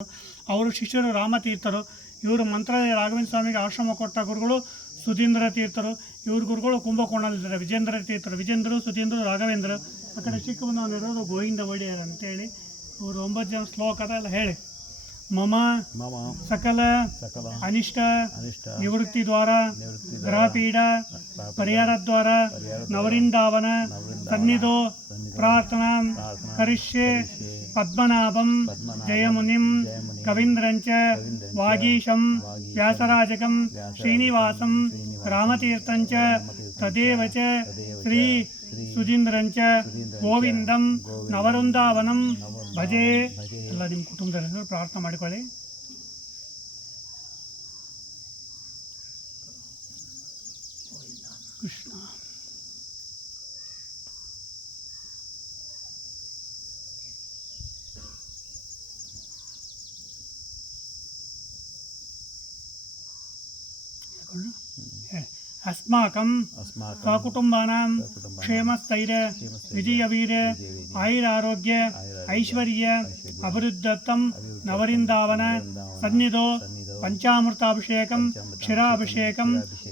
ಅವರು ಶಿಷ್ಯರು ರಾಮತೀರ್ಥರು. ಇವರು ಮಂತ್ರಾಲಯ ರಾಘವೇಂದ್ರ ಸ್ವಾಮಿಗೆ ಆಶ್ರಮ ಕೊಟ್ಟ ಗುರುಗಳು ಸುಧೀಂದ್ರ ತೀರ್ಥರು. ಇವ್ರ ಗುರುಗಳು ಕುಂಭಕೋಣದಲ್ಲಿದ್ದಾರೆ ವಿಜೇಂದ್ರ ತೀರ್ಥರು. ವಿಜೇಂದ್ರರು, ಸುಧೀಂದ್ರರು, ರಾಘವೇಂದ್ರ. ಆ ಕಡೆ ಚಿಕ್ಕಬಂದವನಿರೋದು ಗೋವಿಂದ ಒಡೆಯರ್ ಅಂತೇಳಿ. ಇವರು 9 ಜನ ಶ್ಲೋಕದ ಎಲ್ಲ ಹೇಳಿ. ಮಮ ಸಕಲ ಅನಿಷ್ಟ ನಿವೃತ್ತಿ ದ್ವಾರ ಗ್ರಹಪೀಡ ಪರಿಹಾರ ದ್ವಾರ ನವರಿಂದಾವನ ಸನ್ನಿಧೋ ಪ್ರಾರ್ಥನಾ ಕರಿಷ್ಯೆ ಪದ್ಮನಾಭಂ ಜಯಮುನಿಂ ಕವೀಂದ್ರಂಚ ವಾಗೀಶಂ ವ್ಯಾಸರಾಜಕಂ ಶ್ರೀನಿವಾಸಂ ರಾಮತೀರ್ಥಂಚ ತದೇವ ಚ ಶ್ರೀ ಸುಧೀಂದ್ರಂಚ ಗೋವಿಂದಂ ನವವೃಂದಾವನಂ ಭಜೆ. ಎಲ್ಲ ನಿಮ್ಮ ಕುಟುಂಬದ ಹೆಸರು ಪ್ರಾರ್ಥನೆ ಮಾಡಿಕೊಳ್ಳಿ. ಕೃಷ್ಣ अस्माकं स्वकुटुम्बानां क्षेमस्थैर्य विजयवीर आयुरारोग्य ऐश्वर्य अभिवृद्धर्थं नवरिंदावन सन्निधो पंचामृताभिषेकं क्षीराभिषेकं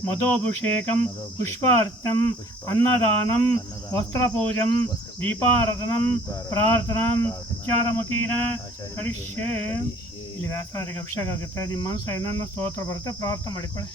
मधोभिषेकं पुष्पार्चनम् अन्नदानं वस्त्रपूजं दीपाराधनं प्रार्थनां विचारमुखीन करिष्ये. ಇಲ್ಲಿ ವ್ಯಾಸರಿಗೆ ಅಭಿಷೇಕ ಆಗುತ್ತೆ. ನಿಮ್ಮ ಮನಸ್ಸು ಏನನ್ನ ಸ್ತೋತ್ರ ಬರುತ್ತೆ ಪ್ರಾರ್ಥನೆ ಮಾಡಿಕೊಳ್ಳಿ.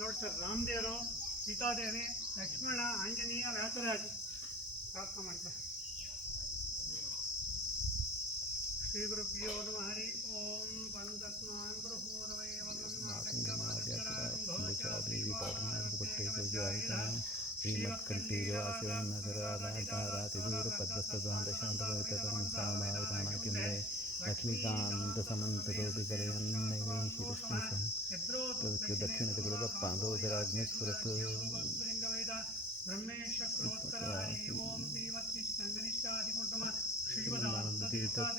ನೋಡಿ ಸರ್, ರಾಮದೇವರು, ಸೀತಾದೇವಿ, ಲಕ್ಷ್ಮಣ, ಆಂಜನೇಯ, ವ್ಯಾಸರಾಜ ಪ್ರಾರ್ಥನೆ ಮಾಡ್ತಾರೆ. ಶ್ರೀ ಗುರುಭ್ಯೋ ನಮಃ. ಹರಿ ಓಂ ಪಂಚಸ್ನಾನ್ ಪ್ರಭೂರವೈ ಲಕ್ಷ್ಮೀಕಾಂತ ಸಮಂತರೋಪಿ ಕರೆಯನ್ನೈವೇಶಿರಶ್ಮಿಸಂ ದಕ್ಷಿಣತಿಗಳು ಪಾಂಡೋದರಾಜ್ಞೆ ಸ್ಫುರತ್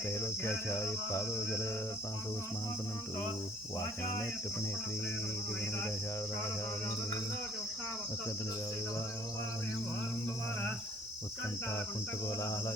त्रैलोक्याचार्य पादो जल पांतो स्मान बनंतु वाचने टिप्पणी उत्कंठा कुंतकोलाहल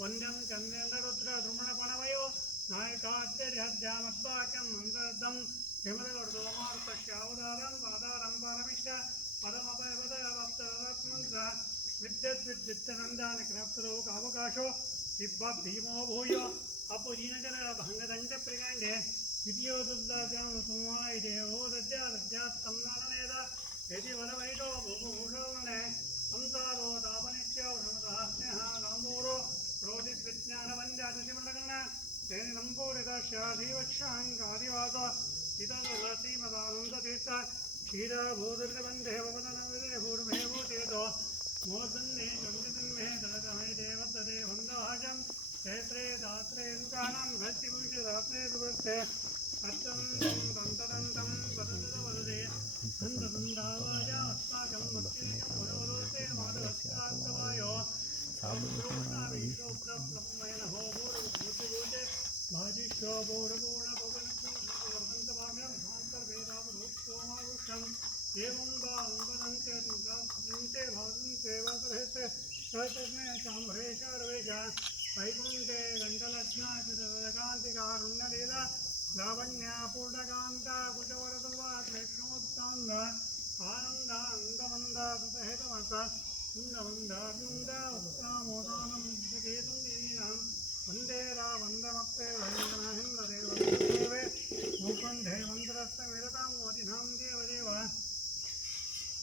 वंद्यं चंद्रेन्द्ररुद्र द्रुमणपणवयो नायकाद्यर्हद्यामद्वाक्यं मन्ददं विमलवर्धोमार्तश्यावदारं पादारं परमिष्ट पदमपयपदवप्तरत्मंस विद्युद्विद्युत्तनन्दान क्राप्तरोग अवकाशो दिब्ब भीमो भूयो अपुजीनकर भंगदंड प्रिगंडे विद्योदुद्दाजं सुमाय देवो दद्याद्यात् तम्नाननेद यदि वरवैटो भूभूषवने संसारो तापनित्योषमदास्नेह रामोरो क्रोधिविज्ञानवन्द्यातिमण्डगन्न तेन नम्पूरितशाधीवक्षाङ्गादिवास चितलसीमदानन्दतीर्थ क्षीरभूदृतबन्धे वदनविदे भूर्मेभूतीतो मोदन्ने चण्डितन्मे दलतमे देवददे वन्दवाजं क्षेत्रे दात्रे दुकानं भक्तिभूषिदात्रे दुभक्ते अत्यन्तं दन्तदन्तं वददवददे दन्तदन्दावाय अस्माकं भक्तिनिकं वदवदोते माधवस्यात्तवायो एवं वदन्ते भवन्ते वसहते चामरेश्वरवेश वैकुण्ठे गण्डलग्नाचिरकान्तिकारुण्यलीला लावण्या पूर्णकान्ता कुचवरतुर्वाक्ष्मोत्तान्द आनन्दान्दमन्द सुतहेतमस सुन्दमन्दार्युण्ड उत्तामोदानं केतुन्दीनां वन्दे रावन्दमक्ते वन्दनाहिन्ददेवे मुकुन्धे मन्त्रस्तमिरतां वदिनां देवदेव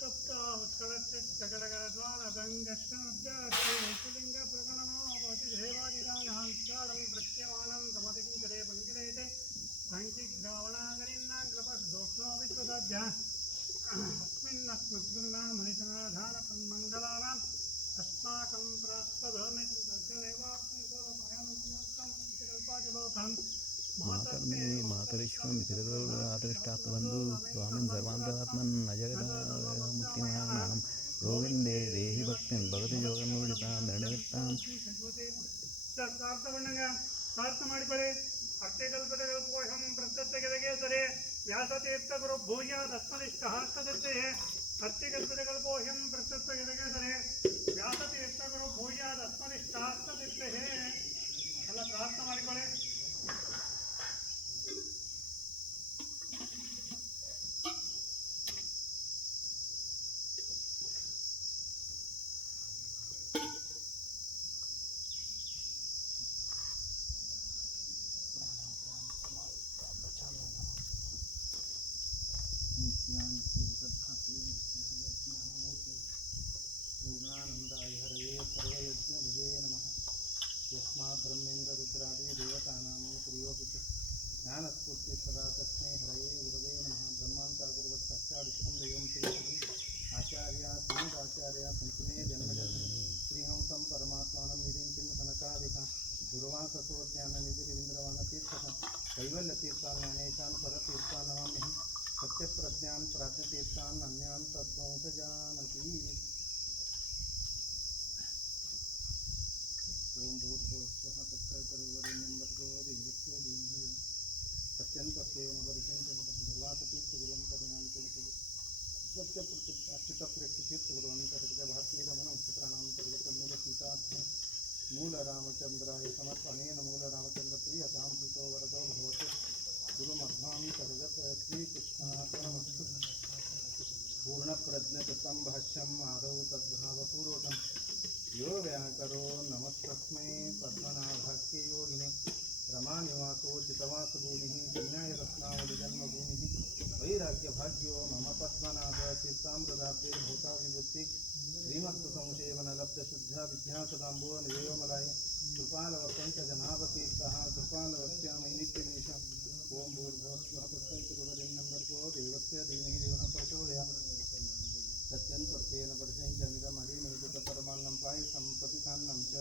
उत्कलत्तिष्ठकटकरद्वानगङ्गष्टमुद्यात्लिङ्गप्रगणनोपतिदेवादिराङ्कालं प्रत्यमानं समतिकिङ्करे पङ्किलेते सङ्किग्रावणागरिन्नाग्रपदोष्णोऽविद्वदाद्य अस्मिन्नस्मद्गुरुनामनितनाधानपन्मङ्गलानाम् अस्माकं प्राप्तधर्मचिन्तर्गणैवात्मकोपायनं मातर्मे मातरिश्वं पितृदुर्गादृष्टात्वबन्धु स्वामिन् सर्वान्तरात्मन् अजगदामुक्तिमानां गोविन्दे देहि भक्तिं भगति योगनुडितां निर्णयतां ಪ್ರಾರ್ಥ ಮಾಡಿಕೊಳ್ಳಿ. ಅರ್ಥಕಲ್ಪತಕಲ್ಪೋಹಂ ಪ್ರತ್ಯರ್ಥಗೆದಗೇಸರೆ ವ್ಯಾಸತೀರ್ಥ ಗುರು ಭೂಯಾದಸ್ಮದಿಷ್ಟ ಹಸ್ತದತ್ತೆ ಅರ್ಥಕಲ್ಪತಕಲ್ಪೋಹಂ ಪ್ರತ್ಯರ್ಥಗೆದಗೇಸರೆ ವ್ಯಾಸತೀರ್ಥ ಗುರು ಭೂಯಾದಸ್ಮದಿಷ್ಟ ಹಸ್ತದತ್ತೆ ಎಲ್ಲ ಪ್ರಾರ್ಥ ಮಾಡಿಕೊಳ್ಳಿ. पूर्णानन्दाय हरये सर्वयज्ञभुजे नमः. यस्माद्ब्रह्मेन्द्ररुद्रादि देवतानां प्रियोऽपि च ज्ञानस्फूर्तिः सदा तस्मै हरये गुरवे नमः. ब्रह्मान्तकुर्वत् साक्षादिष्टं दैवं श्रीहरिः आचार्या श्रीमदाचार्या सन्तमे जन्मजन्म श्रीहंसं परमात्मानं निरीञ्चिं सनकादिका दुर्वाससोज्ञाननिधिरिन्द्रवनतीर्थः कैवल्यतीर्थान् ज्ञानेशान् परतीर्थान् नमाम्यहं. सत्यप्रज्ञान् प्राज्ञतीर्थान् अन्यान् तद्वंश जानति. ओम भूर्भुवस्वः तत्सवितुर्वरेण्यं भर्गो देवस्य धीमहि यो सत्यं वर्षेण्यं दुर्वासतीर्थगुरुं परिणामं सत्यप्रतिष्ठितप्रेक्षतीर्थगुरुवन्तर्गत भारतीयरमणं सुप्राणान्तर्गतं मूलसीतार्थं मूलरामचन्द्राय समर्पणेन मूलरामचन्द्रप्रियतां प्रीतो वरदो भवतु गुरुमध्वान्तर्गत श्रीकृष्णार्पणमस्तु. पूर्णप्रज्ञकृतं भाष्यं आदौ तद्भावपूर्वकं यो व्याकरो नमस्तस्मै पद्मनाभाख्ये योगिने रमानिवासो चितवासभूमिः विज्ञायरत्नावलिजन्मभूमिः वैराग्यभाग्यो मम पद्मनाभ तीर्थामृताब्धे विभूति श्रीमत्संसेवनलब्धशुद्धा विद्यासदाम्बो निदेवमलाय कृपालवसन्तजनावतीर्थः कृपालवस्यामि नित्यमीशम्. ओं भूर्भुवस्वः तत्सवितुर्वरेण्यं भर्गो देवस्य धीमहि यो न प्रचोदयात्. सत्यं त्वत्तेन परिषञ्चमिदमरिमेतपरमान्नं पायसं पतितान्नं च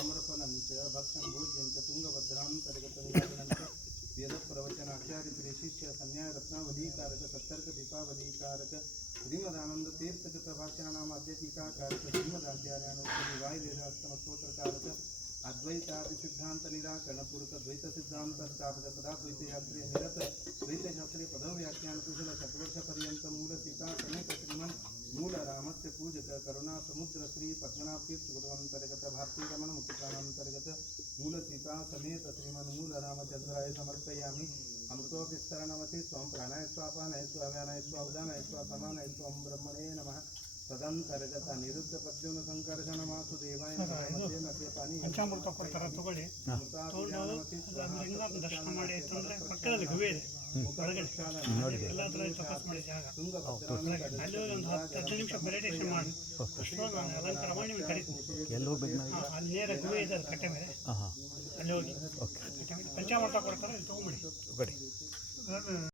आम्रफलं च भक्ष्यं भोज्यं च तुङ्गभद्रान्तर्गतं च वेदप्रवचनाचार्यप्रेशिष्य सन्न्यायरत्नावलीकारक सत्तर्कदीपावलीकारक श्रीमदानन्दतीर्थकृतभाष्यानामाद्यटीकाकारक श्रीमदाचार्यानुवायुवेदास्तमस्तोत्रकारक अद्वैतादिसिद्धान्तनिराकरणपूर्वकद्वैतसिद्धान्तस्थापक सदाद्वैतशास्त्रे निरत द्वैतशास्त्रे पदव्याख्यानकुशल षट्वर्षपर्यन्तं मूलसीता समेत श्रीमन् मूलरामस्य पूजक करुणासमुद्र श्री पद्मनाभतीर्थगुरुवन्तर्गत भारतीयरमणमुक्तिप्राणान्तर्गत मूलसीता समेत श्रीमन् मूलरामचन्द्राय समर्पयामि. अमृतोऽपि स्तरणमति स्वं प्राणाय स्वापानाय स्वाव्यानाय स्वाउदानाय स्वासमानाय स्वं ब्रह्मणे नमः. तदंतर्गत अनिरुद्ध पद्योन संकर्षण वासुदेवाय मध्ये मध्ये पानी ಪಂಚಾಮೃತ ಕೊಡ್ತಾರೆ ತಗೊಳ್ಳಿ. ಲಿಂಗ ದರ್ಶನ ಮಾಡಿ ಅಂತಂದ್ರೆ ಪಕ್ಕದಲ್ಲಿ ಗುಹೆ ಇದೆ ಒಳಗಡೆ ಎಲ್ಲ ಥರ ತಪಾಸ್ ಮಾಡಿ ಜಾಗ ಅಲ್ಲಿ ಒಂದು 10 ನಿಮಿಷ ಮೆಡಿಟೇಷನ್ ಮಾಡಿ ಅಷ್ಟೊಂದು ಅಲಂಕಾರ ಮಾಡಿ ನಿಮ್ಗೆ ಕರೀತೀನಿ. ಎಲ್ಲಿ ಹೋಗ್ಬೇಕು ನಾವು? ಅಲ್ಲಿ ನೇರ ಗುಹೆ ಇದೆ ಕಟ್ಟೆ ಮೇಲೆ ಅಲ್ಲಿ ಹೋಗಿ ಪಂಚಾಮೃತ ಕೊಡ್ತಾರೆ ತೊಗೊಂಬಿಡಿ.